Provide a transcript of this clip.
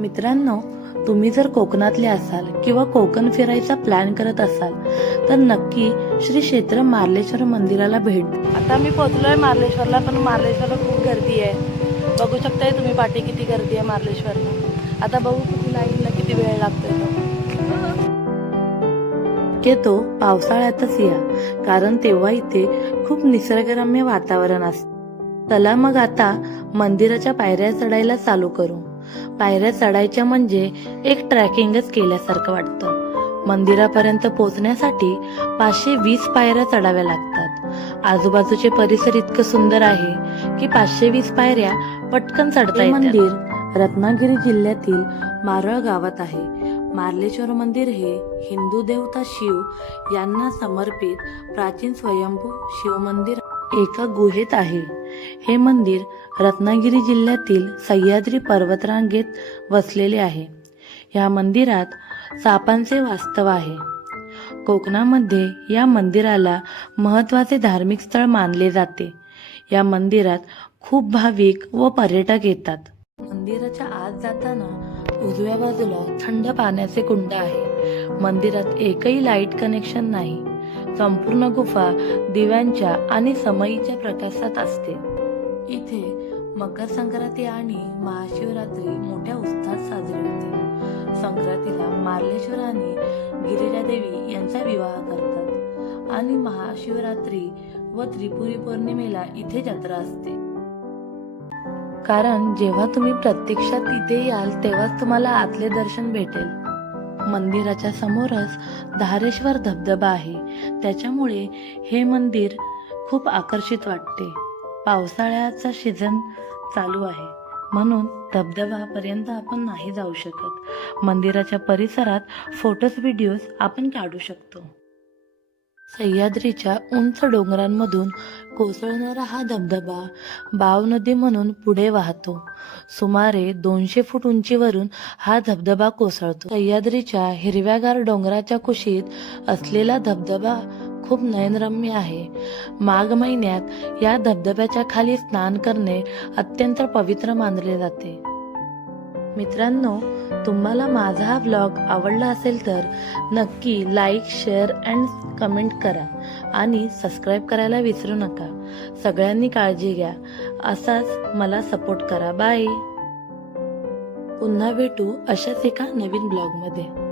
मित्रांनो, तुम्ही जर कोकणातले असाल किंवा कोकण फिरायचा प्लॅन करत असाल तर नक्की श्री क्षेत्र मार्लेश्वर मंदिराला भेट द्या. आता मी पोहोचलोय मार्लेश्वरला, पण मार्लेश्वरला खूप गर्दी आहे. बघू शकताय तुम्ही पाठी किती गर्दी आहे मार्लेश्वरला. आता बघू किती लाईनला किती वेळ लागतोय तो पावसाळ्यातच या, कारण तेव्हा इथे खूप निसर्गरम्य वातावरण असते. चला मग आता मंदिराच्या पायऱ्या चढायला चालू करू. पायऱ्या चढायच्या म्हणजे एक ट्रॅकिंगच केल्यासारखं वाटतं. मंदिरापर्यंत पोहोचण्यासाठी 520 पायऱ्या चढाव्या लागतात. आजूबाजूचे परिसर इतकं सुंदर आहे की 520 पायऱ्या पटकन चढता येतात. मंदिर रत्नागिरी जिल्ह्यातील मारळ गावात आहे. मार्लेश्वर मंदिर हे हिंदू देवता शिव यांना समर्पित प्राचीन स्वयंभू शिव मंदिर एका गुहेत आहे. हे मंदिर रत्नागिरी जिल्ह्यातील सह्याद्री पर्वतरांगेत वसलेले आहे. या मंदिरात सापांचे वास्तव आहे. कोकणामध्ये या मंदिराला महत्त्वाचे धार्मिक स्थळ मानले जाते. या मंदिरात खूप भाविक व पर्यटक येतात. मंदिराच्या आत जाताना उजव्या बाजूला थंड पाण्याचे कुंड आहे. मंदिरात एकही लाईट कनेक्शन नाही. संपूर्ण गुफा दिव्यांच्या आणि समईच्या प्रकाशात असते. इथे मकर संक्रांती आणि महाशिवरात्री मोठ्या उत्साहात साजरी होते. संक्रांतीला मार्लेश्वर आणि गिरिजा देवी यांचा विवाह करतात आणि महाशिवरात्री व त्रिपुरी पौर्णिमेला इथे जत्रा असते. कारण जेव्हा तुम्ही प्रत्यक्षात इथे याल तेव्हाच तुम्हाला आतले दर्शन भेटेल. मंदिराच्या समोरच धारेश्वर धबधबा आहे. त्याच्यामुळे हे मंदिर खूप आकर्षित वाटते. पावसाळ्याचा सीझन चालू आहे म्हणून धबधब्यापर्यंत आपण नाही जाऊ शकत. मंदिराच्या परिसरात फोटोज व्हिडिओज आपण काढू शकतो. सह्याद्रीच्या उंच डोंगरांमधून कोसळणारा हा धबधबा बाव नदी म्हणून पुढे वाहतो. सुमारे 200 फूट उंचीवरून हा धबधबा कोसळतो. सह्याद्रीच्या हिरव्यागार डोंगराच्या कुशीत असलेला धबधबा खूप नयनरम्य आहे. माघ महिन्यात या धबधब्याच्या खाली स्नान करणे अत्यंत पवित्र मानले जाते. मित्रांनो, तुम्हाला माझा हा व्लॉग आवडला असेल तर नक्की लाईक, शेअर अँड कमेंट करा आणि सबस्क्राईब करायला विसरू नका. सगळ्यांनी काळजी घ्या. असाच मला सपोर्ट करा. बाय. पुन्हा भेटू अशाच एका नवीन ब्लॉगमध्ये.